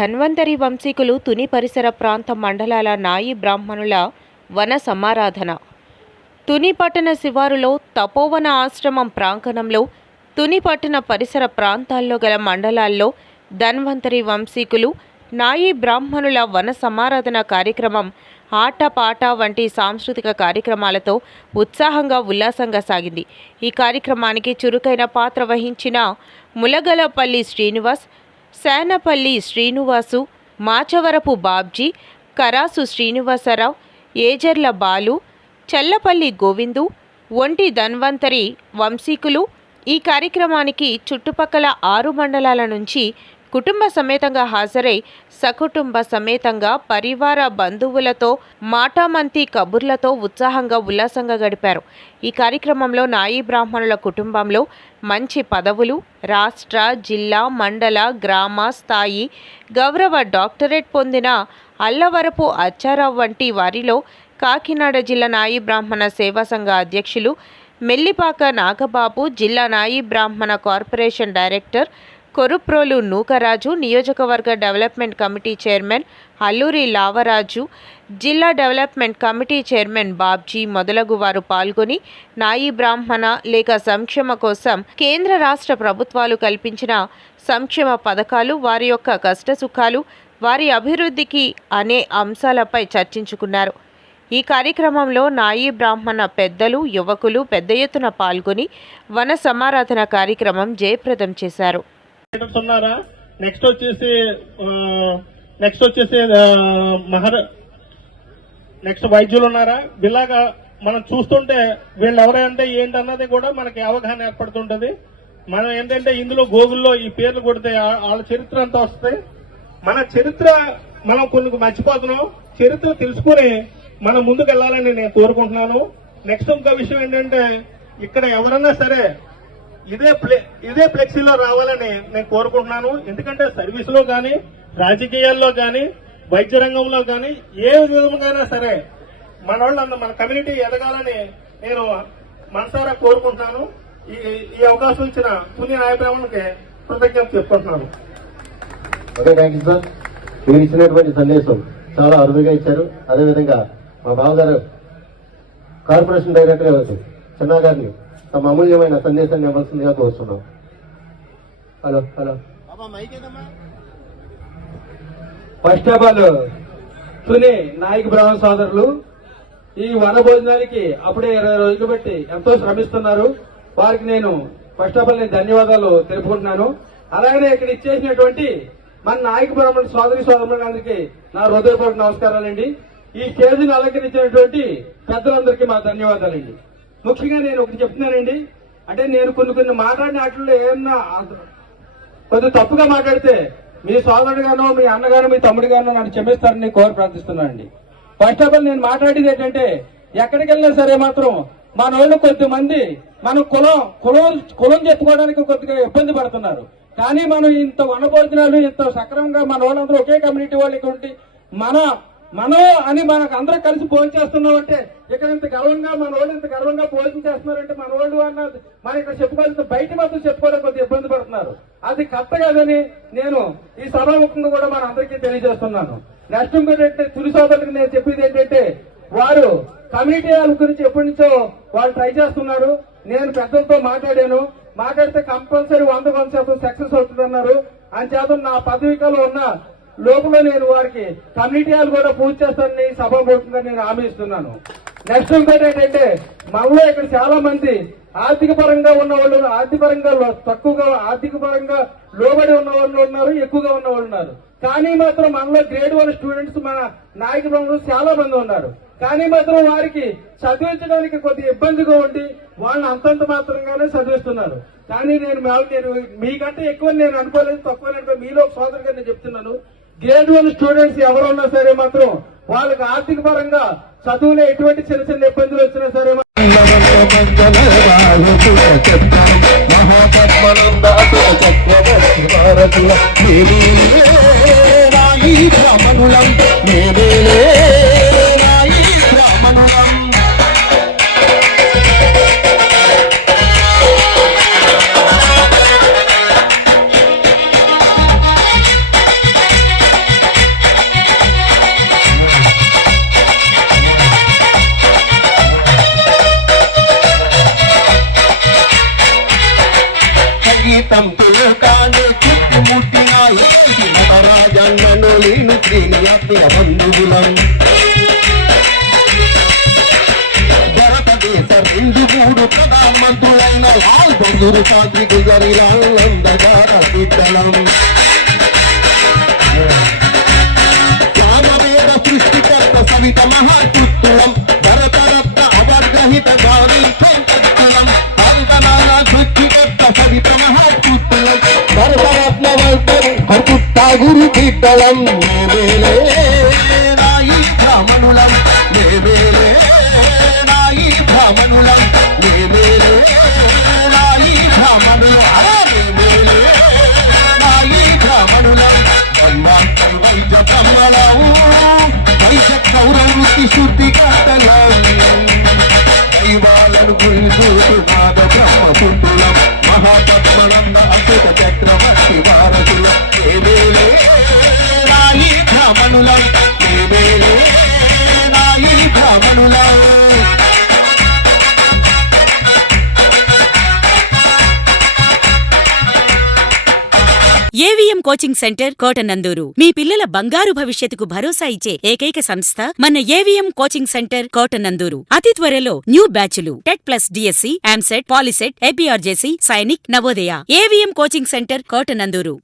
ధన్వంతరి వంశీకులు తుని పరిసర ప్రాంత మండలాల నాయి బ్రాహ్మణుల వన సమారాధన. తుని పట్టణ శివారులో తపోవన ఆశ్రమం ప్రాంగణంలో తుని పట్టణ పరిసర ప్రాంతాల్లో గల మండలాల్లో ధన్వంతరి వంశీకులు నాయి బ్రాహ్మణుల వన సమారాధన కార్యక్రమం ఆటపాట వంటి సాంస్కృతిక కార్యక్రమాలతో ఉత్సాహంగా ఉల్లాసంగా సాగింది. ఈ కార్యక్రమానికి చురుకైన పాత్ర వహించిన ములగలపల్లి శ్రీనివాస్, శానపల్లి శ్రీనివాసు, మాచవరపు బాబ్జీ, కరాసు శ్రీనివాసరావు, ఏజర్ల బాలు, చల్లపల్లి గోవిందు, ఒంటి ధన్వంతరి వంశీకులు ఈ కార్యక్రమానికి చుట్టుపక్కల 6 మండలాల నుంచి కుటుంబ సమేతంగా హాజరై సకుటుంబ సమేతంగా పరివార బంధువులతో మాటామంతి కబుర్లతో ఉత్సాహంగా ఉల్లాసంగా గడిపారు. ఈ కార్యక్రమంలో నాయి బ్రాహ్మణుల కుటుంబంలో మంచి పదవులు, రాష్ట్ర, జిల్లా, మండల, గ్రామ స్థాయి గౌరవ డాక్టరేట్ పొందిన అల్లవరపు అచ్చారావు వంటి వారిలో కాకినాడ జిల్లా నాయి బ్రాహ్మణ సేవా సంఘ అధ్యక్షులు మెల్లిపాక నాగబాబు, జిల్లా నాయి బ్రాహ్మణ కార్పొరేషన్ డైరెక్టర్ కొరుప్రోలు నూకరాజు, నియోజకవర్గ development committee chairman Alluri Lavaraju, జిల్లా డెవలప్మెంట్ కమిటీ చైర్మన్ బాబ్జీ మొదలగు వారు పాల్గొని నాయి బ్రాహ్మణ లేక సంక్షేమ కోసం కేంద్ర రాష్ట్ర ప్రభుత్వాలు కల్పించిన సంక్షేమ పథకాలు, వారి యొక్క కష్టసుఖాలు, వారి అభివృద్ధికి అనే అంశాలపై చర్చించుకున్నారు. ఈ కార్యక్రమంలో నాయి బ్రాహ్మణ పెద్దలు, యువకులు పెద్ద ఎత్తున పాల్గొని వన సమారాధన కార్యక్రమం జయప్రదం చేశారు. నెక్స్ట్ వచ్చేసి నెక్స్ట్ వైద్యులు ఉన్నారా? ఇలాగా మనం చూస్తుంటే వీళ్ళు ఎవరంటే ఏంటన్నది కూడా మనకి అవగాహన ఏర్పడుతుంటది. మనం ఏంటంటే ఇందులో గూగుల్లో ఈ పేర్లు కొడితే వాళ్ళ చరిత్ర అంతా వస్తాయి. మన చరిత్ర మనం కొన్ని మర్చిపోతున్నాం. చరిత్ర తెలుసుకుని మనం ముందుకు వెళ్ళాలని నేను కోరుకుంటున్నాను. నెక్స్ట్ ఇంకో విషయం ఏంటంటే ఇక్కడ ఎవరన్నా సరే ఇదే ఫ్లెక్సీలో రావాలని నేను కోరుకుంటున్నాను. ఎందుకంటే సర్వీసులో కానీ, రాజకీయాల్లో కానీ, వైద్య రంగంలో కానీ ఏ విధంగా సరే మన కమ్యూనిటీ ఎదగాలని నేను మనసారా కోరుకుంటున్నాను. ఈ అవకాశం ఇచ్చిన తుని నాయ బ్రాహ్మణునికి కృతజ్ఞత చెప్పుకుంటున్నాను. Okay, thank you sir. మీరు ఇచ్చినటువంటి సందేశం చాలా అరుదుగా ఇచ్చారు. అదేవిధంగా మా బావగారు కార్పొరేషన్ డైరెక్టర్ చిన్నా గారిని తమ అమూల్యమైన సందేశాన్ని ఇవ్వాల్సిందిగా కోరుతున్నాం. Hello hello first of all Tuni నాయక బ్రాహ్మణ సోదరులు ఈ వన భోజనానికి అప్పుడే 20 రోజులు బట్టి ఎంతో శ్రమిస్తున్నారు. వారికి నేను ఫస్ట్ ఆఫ్ ఆల్ ధన్యవాదాలు తెలుపుకుంటున్నాను. అలాగనే ఇక్కడ ఇచ్చేసినటువంటి మన నాయక బ్రాహ్మణ సోదరులందరికీ నా హృదయపూర్వక నమస్కారాలండి. ఈ స్టేజ్ని అలంకరించినటువంటి పెద్దలందరికీ మా ధన్యవాదాలండి. ముఖ్యంగా నేను ఒకటి చెప్తున్నానండి, అంటే నేను కొన్ని మాట్లాడిన వాటిల్లో ఏమన్నా కొద్దిగా తప్పుగా మాట్లాడితే మీ సోదరుడు గానో, మీ అన్నగానో, మీ తమ్ముడు గానో నన్ను క్షమిస్తారని కోరి ప్రార్థిస్తున్నానండి. ఫస్ట్ ఆఫ్ ఆల్ నేను మాట్లాడేది ఏంటంటే ఎక్కడికి వెళ్ళినా సరే మాత్రం మన వాళ్ళు కొద్దిమంది మనం కులం చెప్పుకోవడానికి కొద్దిగా ఇబ్బంది పడుతున్నారు. కానీ మనం ఇంత వన భోజనాలు ఇంత సక్రమంగా మన వాళ్ళందరూ ఒకే కమ్యూనిటీ వాళ్ళు ఇక్కడ మనం అని మనకు అందరూ కలిసి భోజనం చేస్తున్నాం అంటే ఇక్కడ ఇంత గర్వంగా మన వాళ్ళు ఇంత గర్వంగా భోజనం చేస్తున్నారంటే మన వాళ్ళు అన్నది మన ఇక్కడ చెప్పుకోవాల్సిన బయట మాత్రం చెప్పుకోవడానికి కొద్దిగా ఇబ్బంది పడుతున్నారు. అది కరెక్ట్ కాదని నేను ఈ సభాముఖంగా కూడా మన అందరికీ తెలియజేస్తున్నాను. నెక్స్ట్ ఇంకోటంటే తులి సోదరులకు నేను చెప్పేది ఏంటంటే వారు కమ్యూనిటీ వాళ్ళ గురించి ఎప్పటి నుంచో వాళ్ళు ట్రై చేస్తున్నారు. నేను పెద్దలతో మాట్లాడితే కంపల్సరీ 100% సక్సెస్ అవుతుందన్నారు. అంచేత నా పదవికలో ఉన్న లోపల నేను వారికి కమ్యూనిటీ వాళ్ళు కూడా పూజ చేస్తానని సభాముఖంగా నేను హామీ ఇస్తున్నాను. నెక్స్ట్ ఇంకోటి ఏంటంటే మనలో ఇక్కడ చాలా మంది ఆర్థిక పరంగా ఉన్న వాళ్ళు, ఆర్థిక పరంగా లోబడి ఉన్న వాళ్ళు ఉన్నారు, ఎక్కువగా ఉన్న వాళ్ళు ఉన్నారు. కానీ మాత్రం మనలో గ్రేడ్ 1 స్టూడెంట్స్ మన నాయక బ్రాహ్మణులు చాలా మంది ఉన్నారు. కానీ మాత్రం వారికి చదివించడానికి కొద్దిగా ఇబ్బందిగా ఉండి వాళ్ళని అంతంత మాత్రంగానే చదివిస్తున్నారు. కానీ నేను మీకంటే ఎక్కువ నేను అనుకోలేదు, తక్కువ మీలో ఒక సోదరుగా నేను చెప్తున్నాను. గ్రేడ్ 1 స్టూడెంట్స్ ఎవరున్నా సరే మాత్రం వాళ్ళకి ఆర్థిక పరంగా చదువులో ఎటువంటి చిన్న ఇబ్బందులు వచ్చినా సరే ఇప్పుడు ప్రధానమంత్రులైన లాల్ బహదూర్ శాస్త్రి గుజరీలాల్ నందగార బిడ్డలం సామవేద సృష్టికర్త సవిత మహాపుత్రులం భరతరత్న అవర్గహిత గారీక్షం భారతనాన సృష్టికర్త సవిత మహాపుత్రులం భరతరత్న కర్పుట్ట గురు బిడ్డలం మేమేలే నాయి బ్రాహ్మణులం మేమేలే నాయి బ్రాహ్మణులం మేమేలే నాయి బ్రాహ్మణులు మేమేలే నాయి బ్రాహ్మణులం బ్రహ్మాంతం వైద్య బ్రహ్మణం వైద్య కౌరవృత్తి శుద్ధి కట్టలం దైవాలను గురిసూనాద బ్రహ్మపుత్రులం మహాపద్మనంద అద్భుత చక్రవర్తి వారసులం మేమేలే నాయి బ్రాహ్మణులం మేమేలే నాయి బ్రాహ్మణులం ఏవిఎం కోచింగ్ సెంటర్ కోటనందూరు మీ పిల్లల బంగారు భవిష్యత్తుకు భరోసా ఇచ్చే ఏకైక సంస్థ మన ఏవిఎం కోచింగ్ సెంటర్ కోటనందూరు. అతి త్వరలో న్యూ బ్యాచ్లు TET plus DSC, EAMCET, Polycet, APRJC, Sainik, Navodaya. AVM coaching centre Kotananduru.